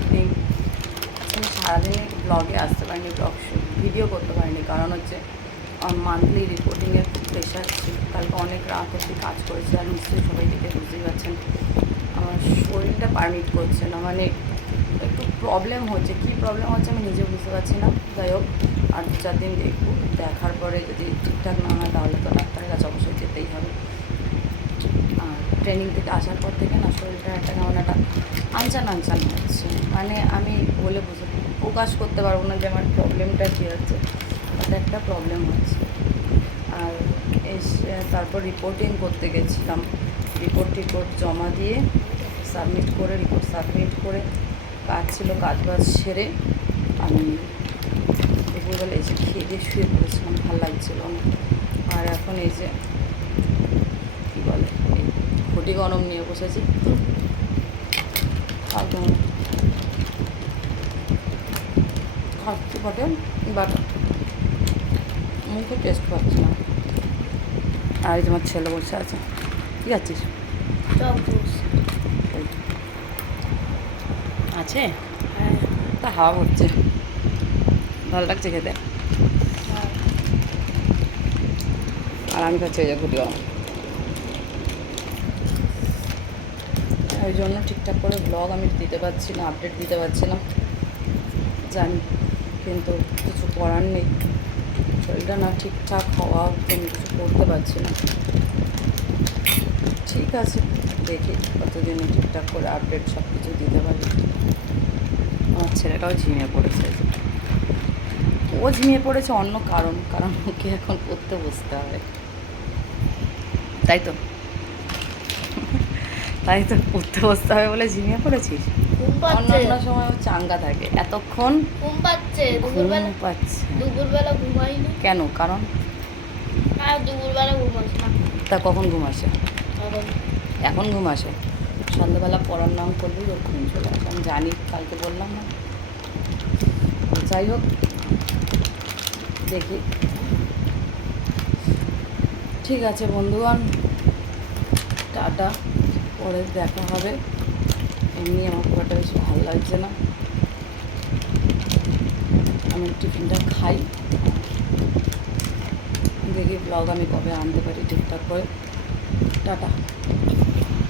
Evening. আমি সারাদিনে ব্লগে আসতে পারিনি, ভিডিও করতে পারিনি, কারণ হচ্ছে মান্থলি রিপোর্টিংয়ের খুব প্রেশার ছিল। কালকে অনেক রাত অবধি কাজ করেছি, আর নিশ্চয়ই সবাই দেখে বুঝতেই পারছেন আমার শরীরটা পারমিট করছে না, মানে একটু প্রবলেম হচ্ছে। কী প্রবলেম হচ্ছে আমি নিজে বুঝতে পারছি না। যাই হোক, আর 2-4 দিন দেখবো, দেখার পরে যদি ঠিকঠাক না হয় তাহলে তো ডাক্তারের কাছে অবশ্যই যেতেই হবে। আর ট্রেনিং থেকে আসার পর থেকে না শরীরটা একটা কেমন একটা আনচান হচ্ছে, মানে আমি বলে প্রকাশ করতে পারবো না যে আমার প্রবলেমটা কী হচ্ছে, তাতে একটা প্রবলেম হচ্ছে। আর তারপর রিপোর্টিং করতে গেছিলাম, টিপোর্ট জমা দিয়ে রিপোর্ট সাবমিট করে কাজ ছিল, কাজ বাজ সেরে আমি দুপুরবেলা এই যে খেয়ে দিয়ে শুয়ে পড়েছিলাম, ভালো লাগছিল না। আর এখন এই যে কী বলে এই ঘটি গরম নিয়ে বসেছি, খাচ্ছি বটে, বাট মুখে টেস্ট পাচ্ছি না। আর এই তোমার ছেলে বসে আছে, ঠিক আছিস? আছে, তা হাওয়া হচ্ছে, ভালো লাগছে খেতে। আর আমি খাচ্ছি এই যে ঘুটি গরম। এই জন্য ঠিকঠাক করে ব্লগ আমি দিতে পারছি না, আপডেট দিতে পারছি না, জানি, কিন্তু কিছু করার নেই। শরীরটা না ঠিকঠাক হওয়া আমি কিছু করতে পারছি না। ঠিক আছে, দেখি কতদিনে ঠিকঠাক করে আপডেট সব কিছু দিতে পারি। আমার ছেলেটাও ঝিমিয়ে পড়েছে, ও ঝিমিয়ে পড়েছে অন্য কারণ ওকে এখন পড়তে বসতে হবে, তাই তো পড়তে বসতে হবে বলে ঝিমিয়ে পড়েছিস? অন্যান্য সময় ও চাঙ্গা থাকে, এতক্ষণ ঘুম পাচ্ছে, দুপুরবেলা ঘুমাইনি। কেন? কারণ দুপুরবেলা ঘুম আসে না। তা কখন ঘুম আসে? এখন ঘুম আসে? সন্ধ্যাবেলা পড়ার নাম করলেই ওর ঘুম চলে আসে, আমি জানি, কালকে বললাম না। যাই হোক, দেখি। ঠিক আছে বন্ধুগণ, টাটা, পরে দেখা হবে। এমনি আমার খুব একটা বেশি ভালো লাগছে না, আমি টিফিনটা খাই, দেখি ব্লগ আমি কবে আনতে পারি ঠিকঠাক করে। টাটা।